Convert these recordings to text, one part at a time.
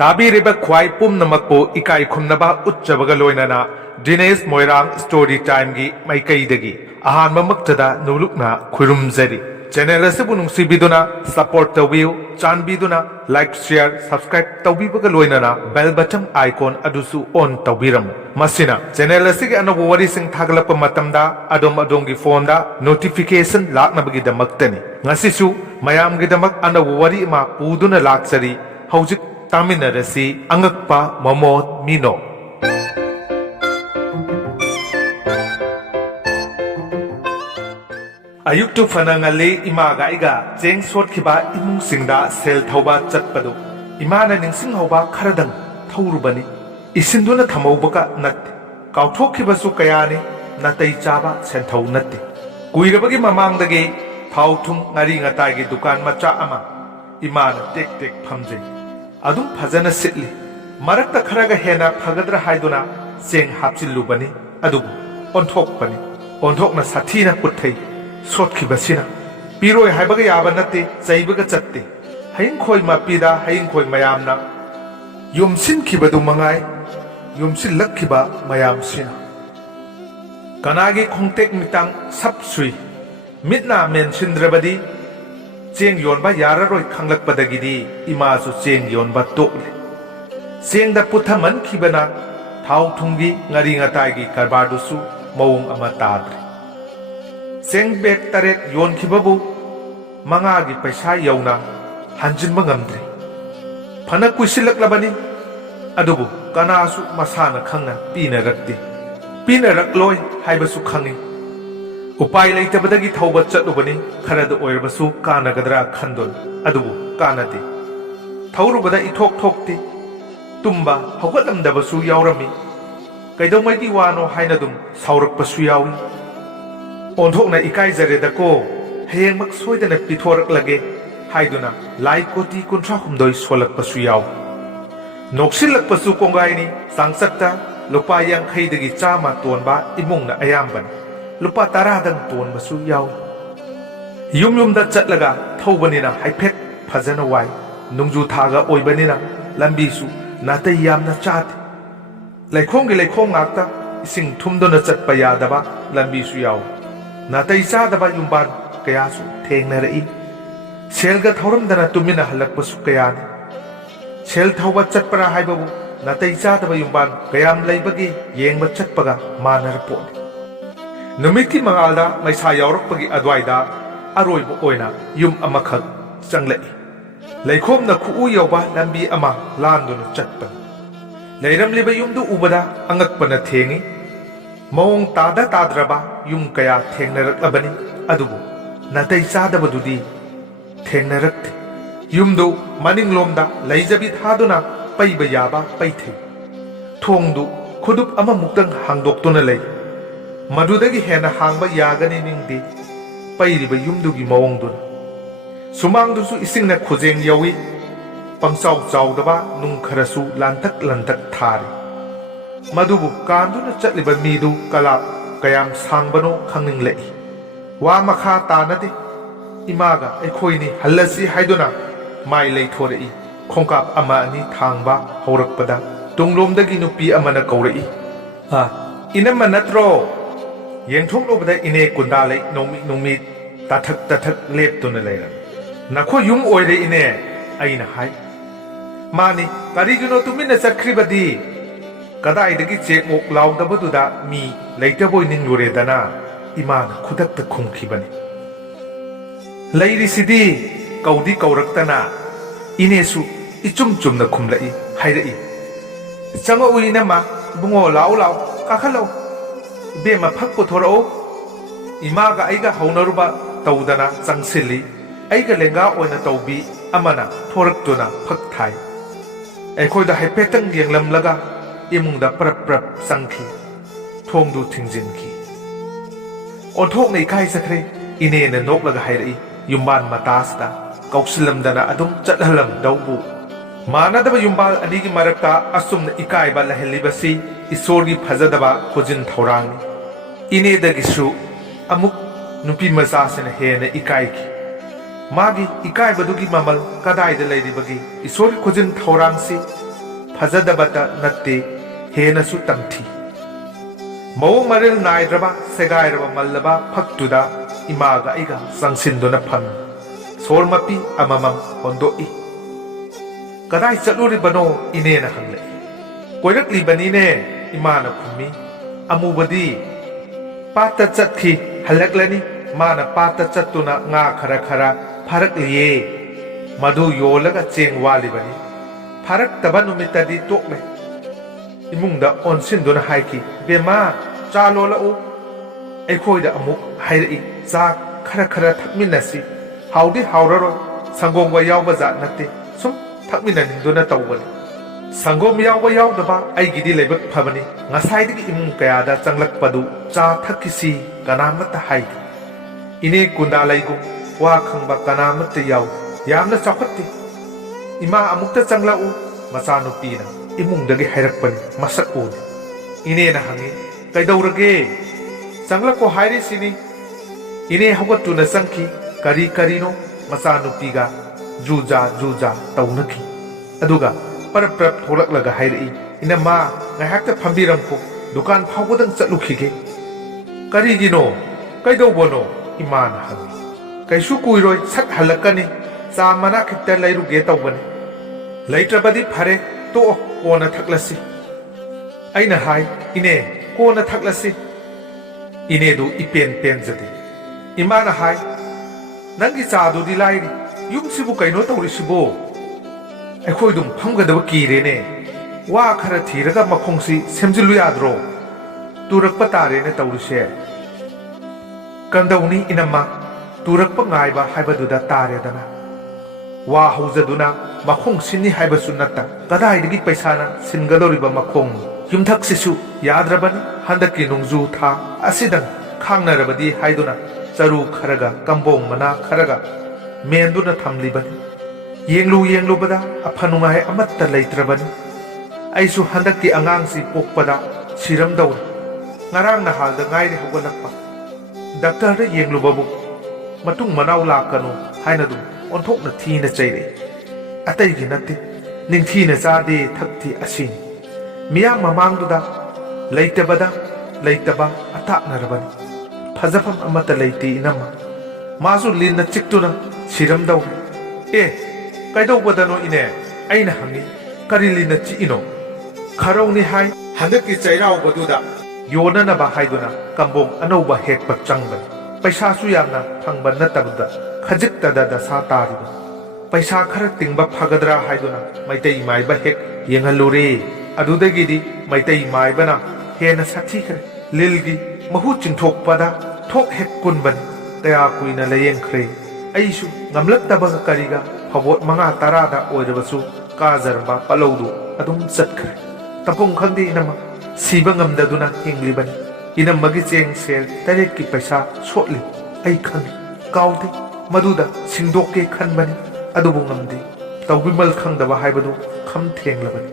ꯇꯥꯕꯤꯔꯤꯕ ꯈ꯭ꯋꯥꯏ ꯄꯨꯝꯅꯃꯛꯄꯨ ꯏꯀꯥꯏ ꯈꯨꯝꯅꯕ ꯎꯠꯆꯕꯒ ꯂꯣꯏꯅꯅ ꯗꯤꯅꯦꯁ ꯃꯣꯏꯔꯥꯡ ꯁ꯭ꯇꯣꯔꯤ ꯇꯥꯏꯝꯒꯤ ꯃꯥꯏꯀꯩꯗꯒꯤ ꯑꯍꯥꯟꯕꯃꯛꯇꯗ ꯅꯨꯂꯨꯛꯅ ꯈꯨꯔꯨꯝꯖꯔꯤ ꯆꯦꯅꯦꯜ ꯑꯁꯤꯕꯨ ꯅꯨꯡꯁꯤꯕꯤꯗꯨꯅ ꯁꯄꯣꯔꯠ ꯇꯧꯕꯤꯌꯨ ꯆꯥꯟꯕꯤꯗꯨꯅ ꯂꯥꯏꯛ ꯁꯤꯌꯔ ꯁꯕꯁꯀ꯭ꯔꯥꯏꯕ ꯇꯧꯕꯤꯕꯒ ꯂꯣꯏꯅꯅ ꯕꯦꯜ ꯕꯇꯟ ꯑꯥꯏꯀꯣꯟ ꯑꯗꯨꯁꯨ ꯑꯣꯟ ꯇꯧꯕꯤꯔꯝꯃꯨ ꯃꯁꯤꯅ ꯆꯦꯅꯦꯜ ꯑꯁꯤꯒꯤ ꯑꯅꯧꯕ ꯋꯥꯔꯤꯁꯤꯡ ꯊꯥꯒꯠꯂꯛꯄ ꯃꯇꯝꯗ ꯑꯗꯣꯝꯒꯤ ꯐꯣꯟꯗ ꯅꯣꯇꯤꯐꯤꯀꯦꯁꯟ ꯂꯥꯛꯅꯕꯒꯤꯗꯃꯛꯇꯅꯤ ꯉꯁꯤꯁꯨ ꯃꯌꯥꯝꯒꯤꯗꯃꯛ ꯑꯅꯧꯕ ꯋꯥꯔꯤ ꯑꯃ ꯄꯨꯗꯨꯅ ꯂꯥꯛꯆꯔꯤ ꯍꯧꯖꯤꯛ ꯇꯥꯃꯤꯟꯅꯔꯁꯤ ꯑꯉꯛꯄ ꯃꯃꯣꯟ ꯃꯤꯅꯣ ꯑꯌꯨꯛꯇꯨ ꯐꯅ ꯉꯜꯂꯤ ꯏꯃꯥꯒ ꯑꯩꯒ ꯆꯦꯡ ꯁꯣꯠꯈꯤꯕ ꯏꯃꯨꯡꯁꯤꯡꯗ ꯁꯦꯜ ꯊꯧꯕ ꯆꯠꯄꯗꯨ ꯏꯃꯥꯅ ꯅꯤꯡꯁꯤꯡꯍꯧꯕ ꯈꯔꯗꯪ ꯊꯧꯔꯨꯕꯅꯤ ꯏꯁꯤꯟꯗꯨꯅ ꯊꯝꯍꯧꯕꯒ ꯅꯠꯇꯦ ꯀꯥꯎꯊꯣꯛꯈꯤꯕꯁꯨ ꯀꯌꯥꯅꯤ ꯅꯥꯇꯩ ꯆꯥꯕ ꯁꯦꯟꯊꯧ ꯅꯠꯇꯦ ꯀꯨꯏꯔꯕꯒꯤ ꯃꯃꯥꯡꯗꯒꯤ ꯊꯥꯎ ꯊꯨꯝ ꯉꯥꯔꯤ ꯉꯥꯇꯥꯏꯒꯤ ꯗꯨꯀꯥꯟ ꯃꯆꯥ ꯑꯃ ꯏꯃꯥꯅ ꯇꯦꯛ ꯇꯦꯛ ꯐꯝꯖꯩ ꯑꯗꯨꯝ ꯐꯖꯅ ꯁꯤꯠꯂꯤ ꯃꯔꯛꯇ ꯈꯔꯒ ꯍꯦꯟꯅ ꯐꯒꯗ꯭ꯔꯥ ꯍꯥꯏꯗꯨꯅ ꯆꯦꯡ ꯍꯥꯞꯆꯤꯜꯂꯨꯕꯅꯤ ꯑꯗꯨꯕꯨ ꯑꯣꯟꯊꯣꯛꯄꯅꯤ ꯑꯣꯟꯊꯣꯛꯅ ꯁꯥꯊꯤꯅ ꯄꯨꯊꯩ ꯁꯣꯠꯈꯤꯕꯁꯤꯅ ꯄꯤꯔꯣꯏ ꯍꯥꯏꯕꯒ ꯌꯥꯕ ꯅꯠꯇꯦ ꯆꯩꯕꯒ ꯆꯠꯇꯦ ꯍꯌꯤꯡꯈꯣꯏ ꯃꯄꯤꯗ ꯍꯌꯤꯡꯈꯣꯏ ꯃꯌꯥꯝꯅ ꯌꯣꯝꯁꯤꯟꯈꯤꯕꯗꯨ ꯃꯉꯥꯏ ꯌꯣꯝꯁꯤꯜꯂꯛꯈꯤꯕ ꯃꯌꯥꯝꯁꯤꯅ ꯀꯅꯥꯒꯤ ꯈꯣꯡꯇꯦꯛ ꯃꯤꯇꯥꯡ ꯁꯞ ꯁꯨꯏ ꯃꯤꯠꯅ ꯃꯦꯟꯁꯤꯟꯗ꯭ꯔꯕꯗꯤ ꯆꯦꯡ ꯌꯣꯟꯕ ꯌꯥꯔꯔꯣꯏ ꯈꯪꯂꯛꯄꯗꯒꯤꯗꯤ ꯏꯃꯥꯁꯨ ꯆꯦꯡ ꯌꯣꯟꯕ ꯇꯣꯛꯂꯦ ꯆꯦꯡꯗ ꯄꯨꯊꯃꯟꯈꯤꯕꯅ ꯊꯥꯎ ꯊꯨꯝꯒꯤ ꯉꯥꯔꯤ ꯉꯥꯇꯥꯏꯒꯤ ꯀꯔꯕꯥꯔꯗꯨꯁꯨ ꯃꯑꯣꯡ ꯑꯃ ꯇꯥꯗ꯭ꯔꯦ ꯆꯦꯡ ꯕꯦꯛ 8 ꯌꯣꯟꯈꯤꯕꯕꯨ 5ꯒꯤ ꯄꯩꯁꯥ ꯌꯧꯅ ꯍꯟꯖꯤꯟꯕ ꯉꯝꯗ꯭ꯔꯤ ꯐꯅ ꯀꯨꯏꯁꯤꯜꯂꯛꯂꯕꯅꯤ ꯑꯗꯨꯕꯨ ꯀꯅꯥꯁꯨ ꯃꯁꯥꯅ ꯈꯪꯅ ꯄꯤꯅꯔꯛꯇꯦ ꯄꯤꯅꯔꯛꯂꯣꯏ ꯍꯥꯏꯕꯁꯨ ꯈꯪꯏ ꯎꯄꯥꯏ ꯂꯩꯇꯕꯗꯒꯤ ꯊꯧꯕ ꯆꯠꯂꯨꯕꯅꯤ ꯈꯔꯗ ꯑꯣꯏꯔꯕꯁꯨ ꯀꯥꯟꯅꯒꯗ꯭ꯔꯥ ꯈꯟꯗꯣꯏ ꯑꯗꯨꯕꯨ ꯀꯥꯟꯅꯗꯦ ꯊꯧꯔꯨꯕꯗ ꯏꯊꯣꯛ ꯊꯣꯛꯇꯦ ꯇꯨꯝꯕ ꯍꯧꯒꯠꯂꯝꯗꯕꯁꯨ ꯌꯥꯎꯔꯝꯃꯤ ꯀꯩꯗꯧꯉꯩꯒꯤ ꯋꯥꯅꯣ ꯍꯥꯏꯅ ꯑꯗꯨꯝ ꯁꯥꯎꯔꯛꯄꯁꯨ ꯌꯥꯎꯏ ꯑꯣꯟꯊꯣꯛꯅ ꯏꯀꯥꯏꯖꯔꯦꯗꯀꯣ ꯍꯌꯦꯡꯃꯛ ꯁꯣꯏꯗꯅ ꯄꯤꯊꯣꯔꯛꯂꯒꯦ ꯍꯥꯏꯗꯨꯅ ꯂꯥꯏ ꯀꯣꯇꯤ 33 ꯁꯣꯜꯂꯛꯄꯁꯨ ꯌꯥꯎꯏ ꯅꯣꯛꯁꯤꯜꯂꯛꯄꯁꯨ ꯀꯣꯡꯒꯥꯏꯅꯤ ꯆꯥꯡꯆꯠꯇ ꯂꯨꯄꯥ 50ꯗꯒꯤ 100 ꯇꯣꯟꯕ ꯏꯃꯨꯡꯅ ꯑꯌꯥꯝꯕꯅꯤ ꯂꯨꯄꯥ 10ꯗꯪ ꯇꯣꯟꯕꯁꯨ ꯌꯥꯎꯏ ꯌꯨꯝꯗ ꯆꯠꯂꯒ ꯊꯧꯕꯅꯤꯅ ꯍꯥꯏꯐꯦꯠ ꯐꯖꯅ ꯋꯥꯏ ꯅꯣꯡꯖꯨ ꯊꯥꯒ ꯑꯣꯏꯕꯅꯤꯅ ꯂꯝꯕꯤꯁꯨ ꯅꯥꯇꯩ ꯌꯥꯝꯅ ꯆꯥꯗꯦ ꯂꯩꯈꯣꯝꯒꯤ ꯂꯩꯈꯣꯝ ꯉꯥꯛꯇ ꯏꯁꯤꯡ ꯊꯨꯝꯗꯨꯅ ꯆꯠꯄ ꯌꯥꯗꯕ ꯂꯝꯕꯤꯁꯨ ꯌꯥꯎꯏ ꯅꯥꯇꯩ ꯆꯥꯗꯕ ꯌꯨꯝꯕꯥꯟ ꯀꯌꯥꯁꯨ ꯊꯦꯡꯅꯔꯛꯏ ꯁꯦꯜꯒ ꯊꯧꯔꯝꯗꯅ ꯇꯨꯃꯤꯟꯅ ꯍꯜꯂꯛꯄꯁꯨ ꯀꯌꯥꯅꯤ ꯁꯦꯜ ꯊꯧꯕ ꯆꯠꯄꯔꯥ ꯍꯥꯏꯕꯕꯨ ꯅꯥꯇꯩ ꯆꯥꯗꯕ ꯌꯨꯝꯕꯥꯟ ꯀꯌꯥꯝ ꯂꯩꯕꯒꯤ ꯌꯦꯡꯕ ꯆꯠꯄꯒ ꯃꯥꯟꯅꯔꯄꯣꯠꯅꯤ ꯅꯨꯃꯤꯠꯀꯤ ꯃꯉꯥꯜꯗ ꯃꯩꯁꯥ ꯌꯥꯎꯔꯛꯄꯒꯤ ꯑꯗꯨꯋꯥꯏꯗ ꯑꯔꯣꯏꯕ ꯑꯣꯏꯅ ꯌꯨꯝ ꯑꯃꯈꯛ ꯆꯪꯂꯛꯏ ꯂꯩꯈꯣꯝꯅ ꯈꯨꯎ ꯌꯧꯕ ꯂꯝꯕꯤ ꯑꯃ ꯂꯥꯟꯗꯨꯅ ꯆꯠꯄꯅꯤ ꯂꯩꯔꯝꯂꯤꯕ ꯌꯨꯝꯗꯨ ꯎꯕꯗ ꯑꯉꯛꯄꯅ ꯊꯦꯡꯏ ꯃꯑꯣꯡ ꯇꯥꯗ꯭ꯔꯕ ꯌꯨꯝ ꯀꯌా ꯊꯦꯡꯅꯔꯛꯂꯕꯅꯤ ꯑꯗꯨꯕꯨ ꯅꯥꯇꯩ ꯆꯥꯗꯕꯗꯨꯗꯤ ꯊꯦꯡꯅꯔꯛꯇꯦ ꯌꯨꯝꯗꯨ ꯃꯅꯤꯡꯂꯣꯝꯗ ꯂꯩꯖꯕꯤ ꯊꯥꯗꯨꯅ ꯄꯩꯕ ꯌꯥꯕ ꯄꯩꯊꯩ ꯊꯣꯡꯗꯨ ꯈꯨꯗꯨꯞ ꯑꯃꯃꯨꯛꯇꯪ ꯍꯥꯡꯗꯣꯛꯇꯨꯅ ꯂꯩ ꯃꯗꯨꯗꯒꯤ ꯍꯦꯟꯅ ꯍꯥꯡꯕ ꯌꯥꯒꯅꯤ ꯅꯤꯡꯗꯦ ꯄꯩꯔꯤꯕ ꯌꯨꯝꯗꯨꯒꯤ ꯃꯑꯣꯡꯗꯨꯅ ꯁꯨꯃꯥꯡꯗꯨꯁꯨ ꯏꯁꯤꯡꯅ ꯈꯨꯖꯦꯡ ꯌꯧꯏ ꯄꯪꯆꯥꯎ ꯆꯥꯎꯗꯕ ꯅꯨꯡ ꯈꯔꯁꯨ ꯂꯥꯟꯇꯛ ꯊꯥꯔꯤ ꯃꯗꯨꯕꯨ ꯀꯥꯟꯗꯨꯅ ꯆꯠꯂꯤꯕ ꯃꯤꯗꯨ ꯀꯂꯥꯞ ꯀꯌꯥꯝ ꯁꯥꯡꯕꯅꯣ ꯈꯪꯅꯤꯡꯂꯛꯏ ꯋꯥ ꯃꯈꯥ ꯇꯥꯅꯗꯦ ꯏꯃꯥꯒ ꯑꯩꯈꯣꯏꯅꯤ ꯍꯜꯂꯁꯤ ꯍꯥꯏꯗꯨꯅ ꯃꯥꯏ ꯂꯩꯊꯣꯔꯛꯏ ꯈꯣꯡꯀꯥꯞ 1-2 ꯊꯥꯡꯕ ꯍꯧꯔꯛꯄꯗ ꯇꯨꯡꯂꯣꯝꯗꯒꯤ ꯅꯨꯄꯤ ꯑꯃꯅ ꯀꯧꯔꯛꯏ ꯏꯅꯝꯃ ꯅꯠꯇ꯭ꯔꯣ ꯌꯦꯡꯊꯣꯛꯂꯨꯕꯗ ꯏꯅꯦ ꯀꯨꯟꯗꯥꯂꯩ ꯅꯣꯡꯃꯤꯠ ꯇꯥꯊꯛ ꯂꯦꯞꯇꯨꯅ ꯂꯩꯔꯝꯃꯤ ꯅꯈꯣꯏ ꯌꯨꯝ ꯑꯣꯏꯔꯦ ꯏꯅꯦ ꯑꯩꯅ ꯍꯥꯏ ꯃꯥꯅꯤ ꯀꯔꯤꯒꯤꯅꯣ ꯇꯨꯃꯤꯟꯅ ꯆꯠꯈ꯭ꯔꯤꯕꯗꯤ ꯀꯗꯥꯏꯗꯒꯤ ꯆꯦꯛꯃꯣꯛ ꯂꯥꯎꯗꯕꯗꯨꯗ ꯃꯤ ꯂꯩꯇꯕꯣꯏ ꯅꯤꯡꯂꯨꯔꯦꯗꯅ ꯏꯃꯥꯅ ꯈꯨꯗꯛꯇ ꯈꯨꯝꯈꯤꯕꯅꯤ ꯂꯩꯔꯤꯁꯤꯗꯤ ꯀꯧꯗꯤ ꯀꯧꯔꯛꯇꯅ ꯏꯅꯦꯁꯨ ꯏꯆꯨꯝ ꯆꯨꯝꯅ ꯈꯨꯝꯂꯛꯏ ꯍꯥꯏꯔꯛꯏ ꯆꯪꯉꯛꯎ ꯏꯅꯝꯃ ꯏꯕꯨꯡꯉꯣ ꯂꯥꯛꯎ ꯀꯥꯈꯠꯂꯛꯎ ꯏꯕꯦꯝꯃ ꯐꯛ ꯄꯨꯊꯣꯔꯛꯎ ꯏꯃꯥꯒ ꯑꯩꯒ ꯍꯧꯅꯔꯨꯕ ꯇꯧꯗꯅ ꯆꯪꯁꯤꯜꯂꯤ ꯑꯩꯒ ꯂꯦꯡꯒꯥ ꯑꯣꯏꯅ ꯇꯧꯕꯤ ꯑꯃꯅ ꯊꯣꯔꯛꯇꯨꯅ ꯐꯛ ꯊꯥꯏ ꯑꯩꯈꯣꯏꯗ ꯍꯥꯏꯐꯦꯠꯇꯪ ꯌꯦꯡꯂꯝꯂꯒ ꯏꯃꯨꯡꯗ ꯄ꯭ꯔꯞ ꯆꯪꯈꯤ ꯊꯣꯡꯗꯨ ꯊꯤꯡꯖꯤꯟꯈꯤ ꯑꯣꯟꯊꯣꯛꯅ ꯏꯀꯥꯏꯖꯈ꯭ꯔꯦ ꯏꯅꯦꯅ ꯅꯣꯛꯂꯒ ꯍꯥꯏꯔꯛꯏ ꯌꯨꯝꯕꯥꯟ ꯃꯇꯥꯁꯤꯗ ꯀꯧꯁꯤꯜꯂꯝꯗꯅ ꯑꯗꯨꯝ ꯆꯠꯍꯜꯂꯝꯗꯧꯕꯨ ꯃꯥꯟꯅꯗꯕ ꯌꯨꯝꯕꯥꯜ ꯑꯅꯤꯒꯤ ꯃꯔꯛꯇ ꯑꯁꯨꯝꯅ ꯏꯀꯥꯏꯕ ꯂꯩꯍꯜꯂꯤꯕꯁꯤ ꯏꯁꯣꯔꯒꯤ ꯐꯖꯗꯕ ꯈꯨꯖꯤꯟ ꯊꯧꯔꯥꯡꯅꯤ ꯏꯅꯦꯗꯒꯤꯁꯨ ꯑꯃꯨꯛ ꯅꯨꯄꯤ ꯃꯆꯥꯁꯤꯅ ꯍꯦꯟꯅ ꯏꯀꯥꯏꯈꯤ ꯃꯥꯒꯤ ꯏꯀꯥꯏꯕꯗꯨꯒꯤ ꯃꯃꯜ ꯀꯗꯥꯏꯗ ꯂꯩꯔꯤꯕꯒꯦ ꯏꯁꯣꯔꯒꯤ ꯈꯨꯖꯤꯟ ꯊꯧꯔꯥꯡꯁꯤ ꯐꯖꯗꯕꯇ ꯅꯠꯇꯦ ꯍꯦꯟꯅꯁꯨ ꯇꯝꯊꯤ ꯃꯑꯣꯡ ꯃꯔꯤꯜ ꯅꯥꯏꯗ꯭ꯔꯕ ꯁꯦꯒꯥꯏꯔꯕ ꯃꯜꯂꯕ ꯐꯛꯇꯨꯗ ꯏꯃꯥꯒ ꯑꯩꯒ ꯆꯪꯁꯤꯟꯗꯨꯅ ꯐꯝꯃꯤ ꯁꯣꯔ ꯃꯄꯤ ꯑꯃꯃꯝ ꯍꯣꯟꯗꯣꯛꯏ ꯀꯗꯥꯏ ꯆꯠꯂꯨꯔꯤꯕꯅꯣ ꯏꯅꯦꯅ ꯍꯪꯂꯛꯏ ꯀꯣꯏꯔꯛꯂꯤꯕꯅꯤꯅꯦ ꯏꯃꯥꯅ ꯈꯨꯝꯃꯤ ꯑꯃꯨꯕꯗꯤ ꯄꯥꯠꯇ ꯆꯠꯈꯤ ꯍꯜꯂꯛꯂꯅꯤ ꯃꯥꯅ ꯄꯥꯠꯇ ꯆꯠꯇꯨꯅ ꯉꯥ ꯈꯔ ꯈꯔ ꯐꯥꯔꯛꯂꯤꯌꯦ ꯃꯗꯨ ꯌꯣꯜꯂꯒ ꯆꯦꯡ ꯋꯥꯜꯂꯤꯕꯅꯤ ꯐꯥꯔꯛꯇꯕ ꯅꯨꯃꯤꯠꯇꯗꯤ ꯇꯣꯛꯂꯦ ꯏꯃꯨꯡꯗ ꯑꯣꯟꯁꯤꯟꯗꯨꯅ ꯍꯥꯏꯈꯤ ꯕꯦꯝꯃ ꯆꯥ ꯂꯣꯜꯂꯛꯎ ꯑꯩꯈꯣꯏꯗ ꯑꯃꯨꯛ ꯍꯥꯏꯔꯛꯏ ꯆꯥ ꯈꯔ ꯈꯔ ꯊꯛꯃꯤꯟꯅꯁꯤ ꯍꯥꯎꯗꯤ ꯍꯥꯎꯔꯔꯣꯏ ꯁꯪꯒꯣꯝꯒ ꯌꯥꯎꯕ ꯖꯥꯠ ꯅꯠꯇꯦ ꯁꯨꯝ ꯊꯛꯃꯤꯟꯅꯅꯤꯡꯗꯨꯅ ꯇꯧꯕꯅꯤ ꯁꯪꯒꯣꯝ ꯌꯥꯎꯕ ꯌꯥꯎꯗꯕ ꯑꯩꯒꯤꯗꯤ ꯂꯥꯏꯕꯛ ꯐꯕꯅꯤ ꯉꯁꯥꯏꯗꯒꯤ ꯏꯃꯨꯡ ꯀꯌꯥꯗ ꯆꯪꯂꯛꯄꯗꯨ ꯆꯥ ꯊꯛꯈꯤꯁꯤ ꯀꯅꯥꯃꯠꯇ ꯍꯥꯏꯗꯦ ꯏꯅꯦ ꯀꯨꯟꯗꯥꯂꯩꯒꯨꯝ ꯋꯥ ꯈꯪꯕ ꯀꯅꯥꯃꯠꯇ ꯌꯥꯎꯗꯦ ꯌꯥꯝꯅ ꯆꯥꯎꯈꯠꯇꯦ ꯏꯃꯥ ꯑꯃꯨꯛꯇ ꯆꯪꯂꯛꯎ ꯃꯆꯥꯅꯨꯄꯤꯅ ꯏꯃꯨꯡꯗꯒꯤ ꯍꯥꯏꯔꯛꯄꯅꯤ ꯃꯁꯛ ꯎꯗꯦ ꯏꯅꯦꯅ ꯍꯪꯉꯤ ꯀꯩꯗꯧꯔꯒꯦ ꯆꯪꯂꯛꯀꯣ ꯍꯥꯏꯔꯤꯁꯤꯅꯤ ꯏꯅꯦ ꯍꯧꯒꯠꯇꯨꯅ ꯆꯪꯈꯤ ꯀꯔꯤ ꯀꯔꯤꯅꯣ ꯃꯆꯥꯅꯨꯄꯤꯒ ꯖꯨꯖꯥ ꯖꯨꯖꯥ ꯇꯧꯅꯈꯤ ꯑꯗꯨꯒ ꯄꯔꯞ ꯄꯔꯞ ꯊꯣꯛꯂꯛꯂꯒ ꯍꯥꯏꯔꯛꯏ ꯏꯅꯝꯃ ꯉꯥꯏꯍꯥꯛꯇ ꯐꯝꯕꯤꯔꯝꯀꯣ ꯗꯨꯀꯥꯟ ꯐꯥꯎꯕꯗꯪ ꯆꯠꯂꯨꯈꯤꯒꯦ ꯀꯔꯤꯒꯤꯅꯣ ꯀꯩꯗꯧꯕꯅꯣ ꯏꯃꯥꯅ ꯍꯪꯉꯤ ꯀꯩꯁꯨ ꯀꯨꯏꯔꯣꯏ ꯁꯠ ꯍꯜꯂꯛꯀꯅꯤ ꯆꯥ ꯃꯅꯥ ꯈꯤꯇ ꯂꯩꯔꯨꯒꯦ ꯇꯧꯕꯅꯤ ꯂꯩꯇ꯭ꯔꯕꯗꯤ ꯐꯔꯦ ꯇꯣꯛꯑꯣ ꯀꯣꯟꯅ ꯊꯛꯂꯁꯤ ꯑꯩꯅ ꯍꯥꯏ ꯏꯅꯦ ꯀꯣꯟꯅ ꯊꯛꯂꯁꯤ ꯏꯅꯦꯗꯨ ꯏꯄꯦꯟ ꯄꯦꯟꯖꯗꯦ ꯏꯃꯥꯅ ꯍꯥꯏ ꯅꯪꯒꯤ ꯆꯥꯗꯨꯗꯤ ꯂꯥꯏꯔꯤ ꯌꯨꯝꯁꯤꯕꯨ ꯀꯩꯅꯣ ꯇꯧꯔꯤꯁꯤꯕꯣ ꯑꯩꯈꯣꯏꯗꯨꯝ ꯐꯝꯒꯗꯕ ꯀꯤꯔꯦꯅꯦ ꯋꯥ ꯈꯔ ꯊꯤꯔꯒ ꯃꯈꯣꯡꯁꯤ ꯁꯦꯝꯖꯤꯜꯂꯨ ꯌꯥꯗ꯭ꯔꯣ ꯇꯨꯔꯛꯄ ꯇꯥꯔꯦꯅꯦ ꯇꯧꯔꯤꯁꯦ ꯀꯝꯗꯧꯅꯤ ꯏꯅꯝꯃ ꯇꯨꯔꯛꯄ ꯉꯥꯏꯕ ꯍꯥꯏꯕꯗꯨꯗ ꯇꯥꯔꯦꯗꯅ ꯋꯥ ꯍꯧꯖꯗꯨꯅ ꯃꯈꯣꯡ ꯁꯤꯟꯅꯤ ꯍꯥꯏꯕꯁꯨ ꯅꯠꯇ ꯀꯗꯥꯏꯗꯒꯤ ꯄꯩꯁꯥꯅ ꯁꯤꯟꯒꯗꯧꯔꯤꯕ ꯃꯈꯣꯡꯅꯣ ꯌꯨꯝꯊꯛꯁꯤꯁꯨ ꯌꯥꯗ꯭ꯔꯕꯅꯤ ꯍꯟꯗꯛꯀꯤ ꯅꯣꯡꯖꯨ ꯊꯥ ꯑꯁꯤꯗꯪ ꯈꯥꯡꯅꯔꯕꯗꯤ ꯍꯥꯏꯗꯨꯅ ꯆꯔꯨ ꯈꯔꯒ ꯀꯝꯕꯣꯡ ꯃꯅꯥ ꯈꯔꯒ ꯃꯦꯟꯗꯨꯅ ꯊꯝꯂꯤꯕꯅꯤ ꯌꯦꯡꯂꯨ ꯌꯦꯡꯂꯨꯕꯗ ꯑꯐ ꯅꯨꯡꯉꯥꯏ ꯑꯃꯠꯇ ꯂꯩꯇ꯭ꯔꯕꯅꯤ ꯑꯩꯁꯨ ꯍꯟꯗꯛꯀꯤ ꯑꯉꯥꯡꯁꯤ ꯄꯣꯛꯄꯗ ꯁꯤꯔꯝꯗꯧꯔꯦ ꯉꯔꯥꯡ ꯅꯍꯥꯜꯗ ꯉꯥꯏꯔꯦ ꯍꯧꯒꯠꯂꯛꯄ ꯗꯥꯛꯇꯔꯗ ꯌꯦꯡꯂꯨꯕꯕꯨ ꯃꯇꯨꯡ ꯃꯅꯥꯎ ꯂꯥꯛꯀꯅꯨ ꯍꯥꯏꯅꯗꯨꯝ ꯑꯣꯟꯊꯣꯛꯅ ꯊꯤꯅ ꯆꯩꯔꯛꯏ ꯑꯇꯩꯒꯤ ꯅꯠꯇꯦ ꯅꯤꯡꯊꯤꯅ ꯆꯥꯗꯦ ꯊꯛꯇꯦ ꯑꯁꯤꯅꯤ ꯃꯤꯌꯥꯝ ꯃꯃꯥꯡꯗꯨꯗ ꯂꯩꯇꯕꯗ ꯂꯩꯇꯕ ꯑꯇꯥꯛꯅꯔꯕꯅꯤ ꯐꯖꯐꯝ ꯑꯃꯠꯇ ꯂꯩꯇꯦ ꯏꯅꯝꯃ ꯃꯥꯁꯨ ꯂꯤꯟꯅ ꯆꯤꯛꯇꯨꯅ ꯁꯤꯔꯝꯗꯧꯔꯦ ꯑꯦ ꯀꯩꯗꯧꯕꯗꯅꯣ ꯏꯅꯦ ꯑꯩꯅ ꯍꯪꯉꯤ ꯀꯔꯤ ꯂꯤꯟꯅ ꯆꯤꯛꯏꯅꯣ ꯈꯔꯧꯅꯤ ꯍꯥꯏ ꯍꯟꯗꯛꯀꯤ ꯆꯩꯔꯥꯎꯕꯗꯨꯗ ꯌꯣꯟꯅꯅꯕ ꯍꯥꯏꯗꯨꯅ ꯀꯝꯕꯣꯡ ꯑꯅꯧꯕ ꯍꯦꯛꯄ ꯆꯪꯕꯅꯤ ꯄꯩꯁꯥꯁꯨ ꯌꯥꯝꯅ ꯐꯪꯕ ꯅꯠꯇꯕꯗ ꯈꯖꯤꯛꯇꯗ ꯗꯁꯥ ꯇꯥꯔꯤꯕ ꯄꯩꯁꯥ ꯈꯔ ꯇꯤꯡꯕ ꯐꯒꯗ꯭ꯔꯥ ꯍꯥꯏꯗꯨꯅ ꯃꯩꯇꯩ ꯃꯥꯏꯕ ꯍꯦꯛ ꯌꯦꯡꯍꯜꯂꯨꯔꯦ ꯑꯗꯨꯗꯒꯤꯗꯤ ꯃꯩꯇꯩ ꯃꯥꯏꯕꯅ ꯍꯦꯟꯅ ꯁꯥꯊꯤꯈ꯭ꯔꯦ ꯂꯤꯜꯒꯤ ꯃꯍꯨ ꯆꯤꯡꯊꯣꯛꯄꯗ ꯊꯣꯛ ꯍꯦꯛ ꯀꯨꯟꯕꯅꯤ ꯀꯌꯥ ꯀꯨꯏꯅ ꯂꯥꯌꯦꯡꯈ꯭ꯔꯦ ꯑꯩꯁꯨ ꯉꯝꯂꯛꯇꯕꯒ ꯀꯔꯤꯒ ꯐꯕꯣꯠ 5-10ꯗ ꯑꯣꯏꯔꯕꯁꯨ ꯀꯥꯖꯔꯕ ꯄꯜꯂꯧꯗꯨ ꯑꯗꯨꯝ ꯆꯠꯈ꯭ꯔꯦ ꯇꯝꯐꯝ ꯈꯪꯗꯦ ꯏꯅꯝꯃ ꯁꯤꯕ ꯉꯝꯗꯗꯨꯅ ꯍꯤꯡꯂꯤꯕꯅꯤ ꯏꯅꯝꯃꯒꯤ ꯆꯦꯡ ꯁꯦꯔ 8ꯀꯤ ꯄꯩꯁꯥ ꯁꯣꯠꯂꯤ ꯑꯩ ꯈꯪꯉꯤ ꯀꯥꯎꯗꯦ ꯃꯗꯨꯗ ꯁꯤꯡꯗꯣꯛꯀꯦ ꯈꯟꯕꯅꯤ ꯑꯗꯨꯕꯨ ꯉꯝꯗꯦ ꯇꯧꯕꯤꯃꯜ ꯈꯪꯗꯕ ꯍꯥꯏꯕꯗꯨ ꯈꯝ ꯊꯦꯡꯂꯕꯅꯤ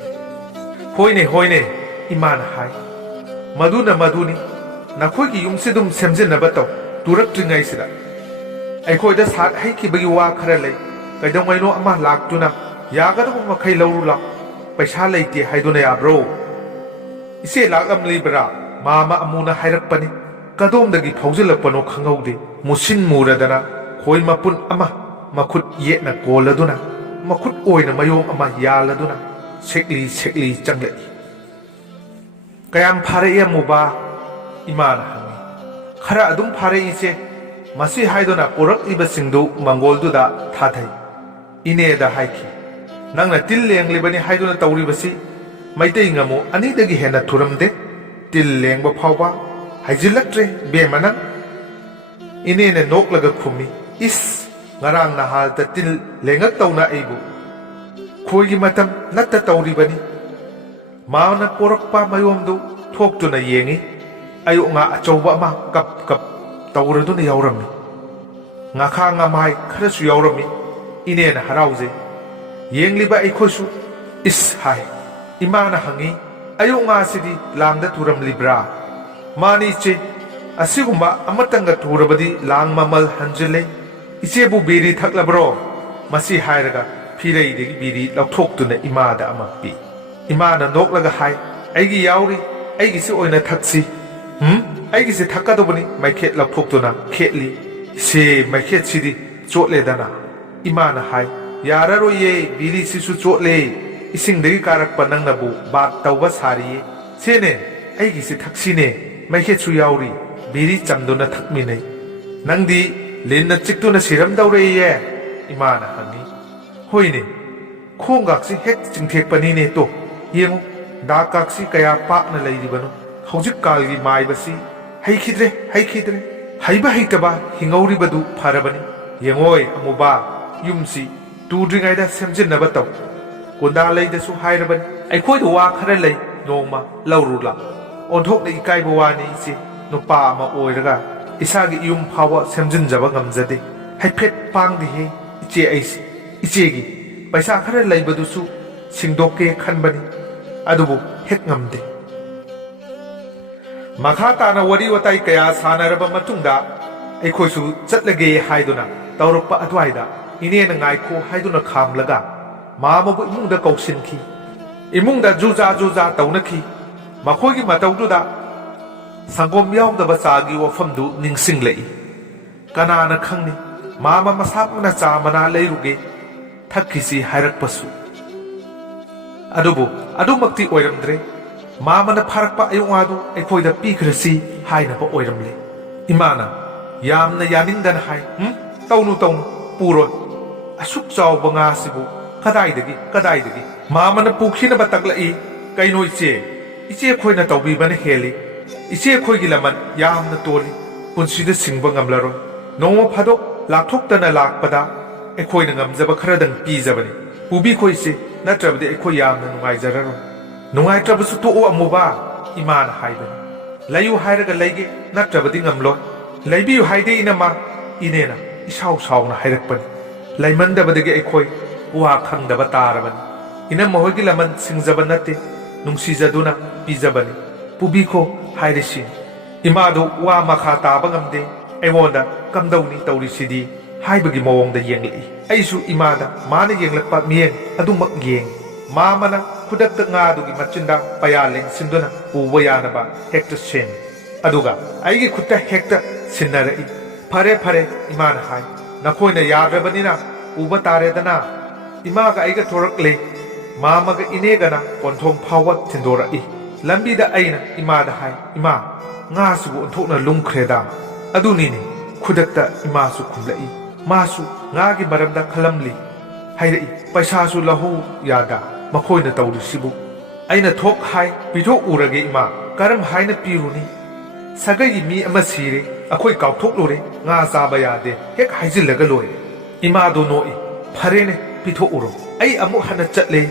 ꯍꯣꯏꯅꯦ ꯍꯣꯏꯅꯦ ꯏꯃꯥꯅ ꯍꯥꯏ ꯃꯗꯨꯅ ꯃꯗꯨꯅꯤ ꯅꯈꯣꯏꯒꯤ ꯌꯨꯝꯁꯤꯗꯨꯝ ꯁꯦꯝꯖꯤꯟꯅꯕ ꯇꯧ ꯇꯨꯔꯛꯇ꯭ꯔꯤꯉꯩꯁꯤꯗ ꯑꯩꯈꯣꯏꯗ ꯁꯥꯠ ꯍꯩꯈꯤꯕꯒꯤ ꯋꯥ ꯈꯔ ꯂꯩ ꯀꯩꯗꯧꯉꯩꯅꯣ ꯑꯃ ꯂꯥꯛꯇꯨꯅ ꯌꯥꯒꯗꯕ ꯃꯈꯩ ꯂꯧꯔꯨ ꯂꯥꯎ ꯄꯩꯁꯥ ꯂꯩꯇꯦ ꯍꯥꯏꯗꯨꯅ ꯌꯥꯕ꯭ꯔꯣ ꯏꯆꯦ ꯂꯥꯛꯂꯝꯂꯤꯕ꯭ꯔꯥ ꯃꯥꯃ ꯑꯃꯨꯅ ꯍꯥꯏꯔꯛꯄꯅꯤ ꯀꯗꯣꯝꯗꯒꯤ ꯐꯥꯎꯖꯤꯜꯂꯛꯄꯅꯣ ꯈꯪꯍꯧꯗꯦ ꯃꯨꯁꯤꯟ ꯃꯨꯔꯗꯅ ꯈꯣꯏ ꯃꯄꯨꯟ ꯑꯃ ꯃꯈꯨꯠ ꯌꯦꯠꯅ ꯀꯣꯜꯂꯗꯨꯅ ꯃꯈꯨꯠ ꯑꯣꯏꯅ ꯃꯌꯣꯡ ꯑꯃ ꯌꯥꯜꯂꯗꯨꯅ ꯁꯦꯛꯂꯤ ꯁꯦꯛꯂꯤ ꯆꯪꯂꯛꯏ ꯀꯌꯥꯝ ꯐꯥꯔꯛꯏ ꯑꯃꯨꯕ ꯏꯃꯥꯅ ꯍꯪꯉꯤ ꯈꯔ ꯑꯗꯨꯝ ꯐꯥꯔꯛꯏꯆꯦ ꯃꯁꯤ ꯍꯥꯏꯗꯨꯅ ꯄꯨꯔꯛꯂꯤꯕꯁꯤꯡꯗꯨ ꯃꯪꯒꯣꯜꯗꯨꯗ ꯊꯥꯊꯩ ꯏꯅꯦꯗ ꯍꯥꯏꯈꯤ ꯅꯪꯅ ꯇꯤꯜ ꯂꯦꯡꯂꯤꯕꯅꯤ ꯍꯥꯏꯗꯨꯅ ꯇꯧꯔꯤꯕꯁꯤ ꯃꯩꯇꯩ ꯉꯥꯃꯨ 2ꯗꯒꯤ ꯍꯦꯟꯅ ꯊꯨꯔꯝꯗꯦ ꯇꯤꯜ ꯂꯦꯡꯕ ꯐꯥꯎꯕ ꯍꯥꯏꯖꯤꯜꯂꯛꯇ꯭ꯔꯦ ꯕꯦꯝꯃ ꯅꯪ ꯏꯅꯦꯅ ꯅꯣꯛꯂꯒ ꯈꯨꯝꯃꯤ ꯏꯁ ꯉꯔꯥꯡ ꯅꯍꯥꯜꯗ ꯇꯤꯜ ꯂꯦꯡꯉꯛꯇꯧꯅ ꯑꯩꯕꯨ ꯈꯣꯏꯒꯤ ꯃꯇꯝ ꯅꯠꯇ ꯇꯧꯔꯤꯕꯅꯤ ꯃꯥꯅ ꯄꯣꯔꯛꯄ ꯃꯌꯣꯝꯗꯨ ꯊꯣꯛꯇꯨꯅ ꯌꯦꯡꯉꯤ ꯑꯌꯨꯛ ꯉꯥ ꯑꯆꯧꯕ ꯑꯃ ꯀꯞ ꯀꯞ ꯇꯧꯔꯗꯨꯅ ꯌꯥꯎꯔꯝꯃꯤ ꯉꯥꯈꯥ ꯉꯝꯍꯥꯏ ꯈꯔꯁꯨ ꯌꯥꯎꯔꯝꯃꯤ ꯏꯅꯦꯅ ꯍꯔꯥꯎꯖꯩ ꯌꯦꯡꯂꯤꯕ ꯑꯩꯈꯣꯏꯁꯨ ꯏꯁ ꯍꯥꯏ ꯏꯃꯥꯅ ꯍꯪꯉꯤ ꯑꯌꯨꯛ ꯉꯥꯁꯤꯗꯤ ꯂꯥꯡꯗ ꯇꯨꯔꯝꯂꯤꯕ꯭ꯔꯥ ꯃꯥꯅꯤ ꯏꯆꯦ ꯑꯁꯤꯒꯨꯝꯕ ꯑꯃꯇꯪꯒ ꯇꯨꯔꯕꯗꯤ ꯂꯥꯡ ꯃꯃꯜ ꯍꯟꯖꯤꯜꯂꯦ ꯏꯆꯦꯕꯨ ꯕꯤꯔꯤ ꯊꯛꯂꯕ꯭ꯔꯣ ꯃꯁꯤ ꯍꯥꯏꯔꯒ ꯐꯤꯔꯩꯗꯒꯤ ꯕꯤꯔꯤ ꯂꯧꯊꯣꯛꯇꯨꯅ ꯏꯃꯥꯗ ꯑꯃ ꯄꯤ ꯏꯃꯥꯅ ꯅꯣꯛꯂꯒ ꯍꯥꯏ ꯑꯩꯒꯤ ꯌꯥꯎꯔꯤ ꯑꯩꯒꯤꯁꯤ ꯑꯣꯏꯅ ꯊꯛꯁꯤ ꯑꯩꯒꯤꯁꯤ ꯊꯛꯀꯗꯧꯕꯅꯤ ꯃꯩꯈꯦꯠ ꯂꯧꯊꯣꯛꯇꯨꯅ ꯈꯦꯠꯂꯤ ꯏꯆꯦ ꯃꯩꯈꯦꯠꯁꯤꯗꯤ ꯆꯣꯠꯂꯦꯗꯅ ꯏꯃꯥꯅ ꯍꯥꯏ ꯌꯥꯔꯔꯣꯏꯌꯦ ꯕꯤꯔꯤꯁꯤꯁꯨ ꯆꯣꯠꯂꯦ ꯏꯁꯤꯡꯗꯒꯤ ꯀꯥꯔꯛꯄ ꯅꯪꯅꯕꯨ ꯕꯥꯠ ꯇꯧꯕ ꯁꯥꯔꯤꯌꯦ ꯁꯦꯅꯦ ꯑꯩꯒꯤꯁꯤ ꯊꯛꯁꯤꯅꯦ ꯃꯩꯈꯦꯠꯁꯨ ꯌꯥꯎꯔꯤ ꯕꯤꯔꯤ ꯆꯝꯗꯨꯅ ꯊꯛꯃꯤꯟꯅꯩ ꯅꯪꯗꯤ ꯂꯤꯟꯅ ꯆꯤꯛꯇꯨꯅ ꯁꯤꯔꯝꯗꯧꯔꯦꯌꯦ ꯏꯃꯥꯅ ꯍꯪꯉꯤ ꯍꯣꯏꯅꯦ ꯈꯣꯡꯒꯥꯛꯁꯤ ꯍꯦꯛ ꯆꯤꯡꯊꯦꯛꯄꯅꯤꯅꯦ ꯇꯣ ꯌꯦꯡꯉꯨ ꯗꯥꯛꯀꯥꯛꯁꯤ ꯀꯌꯥ ꯄꯥꯛꯅ ꯂꯩꯔꯤꯕꯅꯣ ꯍꯧꯖꯤꯛꯀꯥꯜꯒꯤ ꯃꯥꯏꯕꯁꯤ ꯍꯩꯈꯤꯗ꯭ꯔꯦ ꯍꯩꯕ ꯍꯩꯇꯕ ꯍꯤꯡꯍꯧꯔꯤꯕꯗꯨ ꯐꯔꯕꯅꯤ ꯌꯦꯡꯉꯣꯏ ꯑꯃꯨꯕꯥ ꯌꯨꯝꯁꯤ ꯇꯨꯗ꯭ꯔꯤꯉꯩꯗ ꯁꯦꯝꯖꯤꯟꯅꯕ ꯇꯧ ꯀꯣꯟꯗꯥꯂꯩꯗꯁꯨ ꯍꯥꯏꯔꯕꯅꯤ ꯑꯩꯈꯣꯏꯗ ꯋꯥ ꯈꯔ ꯂꯩ ꯅꯣꯡꯃ ꯂꯧꯔꯨ ꯂꯥꯎ ꯑꯣꯟꯊꯣꯛꯅ ꯏꯀꯥꯏꯕ ꯋꯥꯅꯤ ꯏꯆꯦ ꯅꯨꯄꯥ ꯑꯃ ꯑꯣꯏꯔꯒ ꯏꯁꯥꯒꯤ ꯌꯨꯝ ꯐꯥꯎꯕ ꯁꯦꯝꯖꯤꯟꯖꯕ ꯉꯝꯖꯗꯦ ꯍꯥꯏꯐꯦꯠ ꯄꯥꯡꯗꯦꯍꯦ ꯏꯆꯦ ꯑꯩꯁꯤ ꯏꯆꯦꯒꯤ ꯄꯩꯁꯥ ꯈꯔ ꯂꯩꯕꯗꯨꯁꯨ ꯁꯤꯡꯗꯣꯛꯀꯦ ꯈꯟꯕꯅꯤ ꯑꯗꯨꯕꯨ ꯍꯦꯛ ꯉꯝꯗꯦ ꯃꯈꯥ ꯇꯥꯅ ꯋꯥꯔꯤ ꯋꯥꯇꯥꯏ ꯀꯌꯥ ꯁꯥꯟꯅꯔꯕ ꯃꯇꯨꯡꯗ ꯑꯩꯈꯣꯏꯁꯨ ꯆꯠꯂꯒꯦ ꯍꯥꯏꯗꯨꯅ ꯇꯧꯔꯛꯄ ꯑꯗꯨꯋꯥꯏꯗ ꯏꯅꯦꯅ ꯉꯥꯏꯈꯣ ꯍꯥꯏꯗꯨꯅ ꯈꯥꯝꯂꯒ ꯃꯥꯃꯕꯨ ꯏꯃꯨꯡꯗ ꯀꯧꯁꯤꯟꯈꯤ ꯏꯃꯨꯡꯗ ꯖꯨꯖꯥ ꯇꯧꯅꯈꯤ ꯃꯈꯣꯏꯒꯤ ꯃꯇꯧꯗꯨꯗ ꯁꯪꯒꯣꯝ ꯌꯥꯎꯗꯕ ꯆꯥꯒꯤ ꯋꯥꯐꯝꯗꯨ ꯅꯤꯡꯁꯤꯡꯂꯛꯏ ꯀꯅꯥꯅ ꯈꯪꯅꯤ ꯃꯥꯃ ꯃꯁꯥꯃꯛꯅ ꯆꯥ ꯃꯅꯥ ꯂꯩꯔꯨꯒꯦ ꯊꯛꯈꯤꯁꯤ ꯍꯥꯏꯔꯛꯄꯁꯨ ꯑꯗꯨꯕꯨ ꯑꯗꯨꯃꯛꯇꯤ ꯑꯣꯏꯔꯝꯗ꯭ꯔꯦ ꯃꯥꯃꯅ ꯐꯥꯔꯛꯄ ꯑꯌꯨꯛꯉꯥꯗꯨ ꯑꯩꯈꯣꯏꯗ ꯄꯤꯈ꯭ꯔꯁꯤ ꯍꯥꯏꯅꯕ ꯑꯣꯏꯔꯝꯂꯦ ꯏꯃꯥꯅ ꯌꯥꯝꯅ ꯌꯥꯅꯤꯡꯗꯅ ꯍꯥꯏ ꯇꯧꯅꯨ ꯄꯨꯔꯣꯏ ꯑꯁꯨꯛ ꯆꯥꯎꯕ ꯉꯥꯁꯤꯕꯨ ꯀꯗꯥꯏꯗꯒꯤ ꯃꯥꯃꯅ ꯄꯨꯈꯤꯅꯕ ꯇꯛꯂꯛꯏ ꯀꯩꯅꯣ ꯏꯆꯦ ꯑꯩꯈꯣꯏꯅ ꯇꯧꯕꯤꯕꯅ ꯍꯦꯜꯂꯤ ꯏꯆꯦ ꯑꯩꯈꯣꯏꯒꯤ ꯂꯃꯟ ꯌꯥꯝꯅ ꯇꯣꯜꯂꯤ ꯄꯨꯟꯁꯤꯗ ꯁꯤꯡꯕ ꯉꯝꯂꯔꯣꯏ ꯅꯣꯡꯃ ꯐꯥꯗꯣꯛ ꯂꯥꯛꯊꯣꯛꯇꯅ ꯂꯥꯛꯄꯗ ꯑꯩꯈꯣꯏꯅ ꯉꯝꯖꯕ ꯈꯔꯗꯪ ꯄꯤꯖꯕꯅꯤ ꯄꯨꯕꯤꯈꯣ ꯏꯆꯦ ꯅꯠꯇ꯭ꯔꯕꯗꯤ ꯑꯩꯈꯣꯏ ꯌꯥꯝꯅ ꯅꯨꯡꯉꯥꯏꯖꯔꯔꯣꯏ ꯅꯨꯡꯉꯥꯏꯇ꯭ꯔꯕꯁꯨ ꯇꯣꯛꯑꯣ ꯑꯃꯨꯕꯥ ꯏꯃꯥꯅ ꯍꯥꯏꯕꯅꯤ ꯂꯩꯌꯨ ꯍꯥꯏꯔꯒ ꯂꯩꯒꯦ ꯅꯠꯇ꯭ꯔꯕꯗꯤ ꯉꯝꯂꯣꯏ ꯂꯩꯕꯤꯌꯨ ꯍꯥꯏꯗꯦ ꯏꯅꯝꯃ ꯏꯅꯦꯅ ꯏꯁꯥꯎ ꯁꯥꯎꯅ ꯍꯥꯏꯔꯛꯄꯅꯤ ꯂꯩꯃꯟꯗꯕꯗꯒꯤ ꯑꯩꯈꯣꯏ ꯋꯥ ꯈꯪꯗꯕ ꯇꯥꯔꯕꯅꯤ ꯏꯅꯝꯃ ꯍꯣꯏꯒꯤ ꯂꯃꯟ ꯁꯤꯡꯖꯕ ꯅꯠꯇꯦ ꯅꯨꯡꯁꯤꯖꯗꯨꯅ ꯄꯤꯖꯕꯅꯤ ꯄꯨꯕꯤꯈꯣ ꯍꯥꯏꯔꯤꯁꯤꯅꯤ ꯏꯃꯥꯗꯨ ꯋꯥ ꯃꯈꯥ ꯇꯥꯕ ꯉꯝꯗꯦ ꯑꯩꯉꯣꯟꯗ ꯀꯝꯗꯧꯅꯤ ꯇꯧꯔꯤꯁꯤꯗꯤ ꯍꯥꯏꯕꯒꯤ ꯃꯑꯣꯡꯗ ꯌꯦꯡꯂꯛꯏ ꯑꯩꯁꯨ ꯏꯃꯥꯗ ꯃꯥꯅ ꯌꯦꯡꯂꯛꯄ ꯃꯤꯠꯌꯦꯡ ꯑꯗꯨꯃꯛ ꯌꯦꯡꯉꯤ ꯃꯥꯃꯅ ꯈꯨꯗꯛꯇ ꯉꯥꯗꯨꯒꯤ ꯃꯆꯤꯟꯗ ꯄꯩꯌꯥ ꯂꯦꯡꯁꯤꯟꯗꯨꯅ ꯄꯨꯕ ꯌꯥꯅꯕ ꯍꯦꯛꯇ ꯁꯦꯝꯃꯤ ꯑꯗꯨꯒ ꯑꯩꯒꯤ ꯈꯨꯠꯇ ꯍꯦꯛꯇ ꯁꯤꯟꯅꯔꯛꯏ ꯐꯔꯦ ꯏꯃꯥꯅ ꯍꯥꯏ ꯅꯈꯣꯏꯅ ꯌꯥꯗ꯭ꯔꯕꯅꯤꯅ ꯎꯕ ꯇꯥꯔꯦꯗꯅ ꯏꯃꯥꯒ ꯑꯩꯒ ꯊꯣꯔꯛꯂꯦ ꯃꯥꯃꯒ ꯏꯅꯦꯒꯅ ꯀꯣꯟꯊꯣꯡ ꯐꯥꯎꯕ ꯊꯤꯟꯗꯣꯔꯛꯏ ꯂꯝꯕꯤꯗ ꯑꯩꯅ ꯏꯃꯥꯗ ꯍꯥꯏ ꯏꯃꯥ ꯉꯥꯁꯤꯕꯨ ꯑꯣꯟꯊꯣꯛꯅ ꯂꯨꯝꯈ꯭ꯔꯦꯗ ꯑꯗꯨꯅꯤꯅꯦ ꯈꯨꯗꯛꯇ ꯏꯃꯥꯁꯨ ꯈꯨꯝꯂꯛꯏ ꯃꯥꯁꯨ ꯉꯥꯒꯤ ꯃꯔꯝꯗ ꯈꯜꯂꯝꯂꯤ ꯍꯥꯏꯔꯛꯏ ꯄꯩꯁꯥꯁꯨ ꯂꯧꯍꯧ ꯌꯥꯗ ꯃꯈꯣꯏꯅ ꯇꯧꯔꯤꯁꯤꯕꯨ ꯑꯩꯅ ꯊꯣꯛ ꯍꯥꯏ ꯄꯤꯊꯣꯛꯎꯔꯒꯦ ꯏꯃꯥ ꯀꯔꯝ ꯍꯥꯏꯅ ꯄꯤꯔꯨꯅꯤ ꯁꯥꯒꯩꯒꯤ ꯃꯤ ꯑꯃ ꯁꯤꯔꯦ ꯑꯩꯈꯣꯏ ꯀꯥꯎꯊꯣꯛꯂꯨꯔꯦ ꯉꯥ ꯆꯥꯕ ꯌꯥꯗꯦ ꯍꯦꯛ ꯍꯥꯏꯖꯤꯜꯂꯒ ꯂꯣꯏꯔꯦ ꯏꯃꯥꯗꯣ ꯅꯣꯛꯏ ꯐꯔꯦꯅꯦ ꯄꯤꯊꯣꯛꯎꯔꯣ ꯑꯩ ꯑꯃꯨꯛ ꯍꯟꯅ ꯆꯠꯂꯦ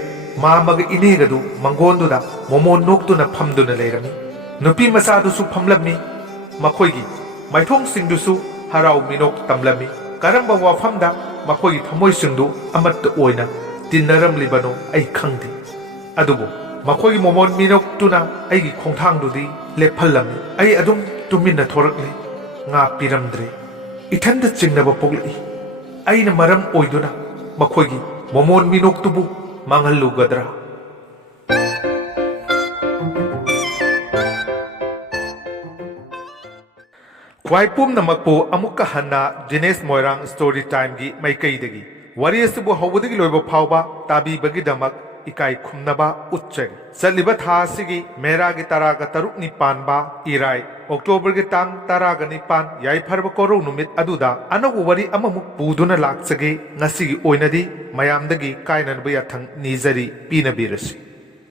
ꯃꯥꯃꯒ ꯏꯅꯦꯒꯗꯨ ꯃꯪꯒꯣꯟꯗꯨꯗ ꯃꯣꯃꯣꯟ ꯅꯣꯛꯇꯨꯅ ꯐꯝꯗꯨꯅ ꯂꯩꯔꯝꯃꯤ ꯅꯨꯄꯤ ꯃꯆꯥꯗꯨꯁꯨ ꯐꯝꯂꯝꯃꯤ ꯃꯈꯣꯏꯒꯤ ꯃꯥꯏꯊꯣꯡꯁꯤꯡꯗꯨꯁꯨ ꯍꯔꯥꯎ ꯃꯤꯅꯣꯛ ꯇꯝꯂꯝꯃꯤ ꯀꯔꯝꯕ ꯋꯥꯐꯝꯗ ꯃꯈꯣꯏꯒꯤ ꯊꯃꯣꯏꯁꯤꯡꯗꯨ ꯑꯃꯠꯇ ꯑꯣꯏꯅ ꯇꯤꯟꯅꯔꯝꯂꯤꯕꯅꯣ ꯑꯩ ꯈꯪꯗꯦ ꯑꯗꯨꯕꯨ ꯃꯈꯣꯏꯒꯤ ꯃꯣꯃꯣꯟ ꯃꯤꯅꯣꯛꯇꯨꯅ ꯑꯩꯒꯤ ꯈꯣꯡꯊꯥꯡꯗꯨꯗꯤ ꯂꯦꯞꯍꯜꯂꯝꯃꯤ ꯑꯩ ꯑꯗꯨꯝ ꯇꯨꯃꯤꯟꯅ ꯊꯣꯔꯛꯂꯦ ꯉꯥ ꯄꯤꯔꯝꯗ꯭ꯔꯦ ꯏꯊꯟꯗ ꯆꯤꯡꯅꯕ ꯄꯣꯛꯂꯛꯏ ꯑꯩꯅ ꯃꯔꯝ ꯑꯣꯏꯗꯨꯅ ꯃꯈꯣꯏꯒꯤ ꯃꯣꯃꯣꯟ ꯃꯤꯅꯣꯛꯇꯨꯕꯨ ꯃꯥꯡꯍꯜꯂꯨꯒꯗ꯭ꯔꯥ ꯈ꯭ꯋꯥꯏ ꯄꯨꯝꯅꯃꯛꯄꯨ ꯑꯃꯨꯛꯀ ꯍꯟꯅ ꯖꯤꯅꯦꯁ ꯃꯣꯏꯔꯥꯡ ꯁ꯭ꯇꯣꯔꯤ ꯇꯥꯏꯝꯒꯤ ꯃꯥꯏꯀꯩꯗꯒꯤ ꯋꯥꯔꯤ ꯑꯁꯤꯕꯨ ꯍꯧꯕꯗꯒꯤ ꯂꯣꯏꯕ ꯐꯥꯎꯕ ꯇꯥꯕꯤꯕꯒꯤꯗꯃꯛ ꯏꯀꯥꯏ ꯈꯨꯝꯅꯕ ꯎꯠꯆꯔꯤ ꯆꯠꯂꯤꯕ ꯊꯥ ꯑꯁꯤꯒꯤ ꯃꯦꯔꯥꯒꯤ 13 ꯄꯥꯟꯕ ꯏꯔꯥꯏ ꯑꯣꯛꯇꯣꯕꯔꯒꯤ ꯇꯥꯡ 19 ꯌꯥꯏꯐꯔꯕ ꯀꯣꯔꯧ ꯅꯨꯃꯤꯠ ꯑꯗꯨꯗ ꯑꯅꯧꯕ ꯋꯥꯔꯤ ꯑꯃꯃꯨꯛ ꯄꯨꯗꯨꯅ ꯂꯥꯛꯆꯒꯦ ꯉꯁꯤꯒꯤ ꯑꯣꯏꯅꯗꯤ ꯃꯌꯥꯝꯗꯒꯤ ꯀꯥꯏꯅꯅꯕ ꯌꯥꯊꯪ ꯅꯤꯖꯔꯤ ꯄꯤꯅꯕꯤꯔꯁꯤ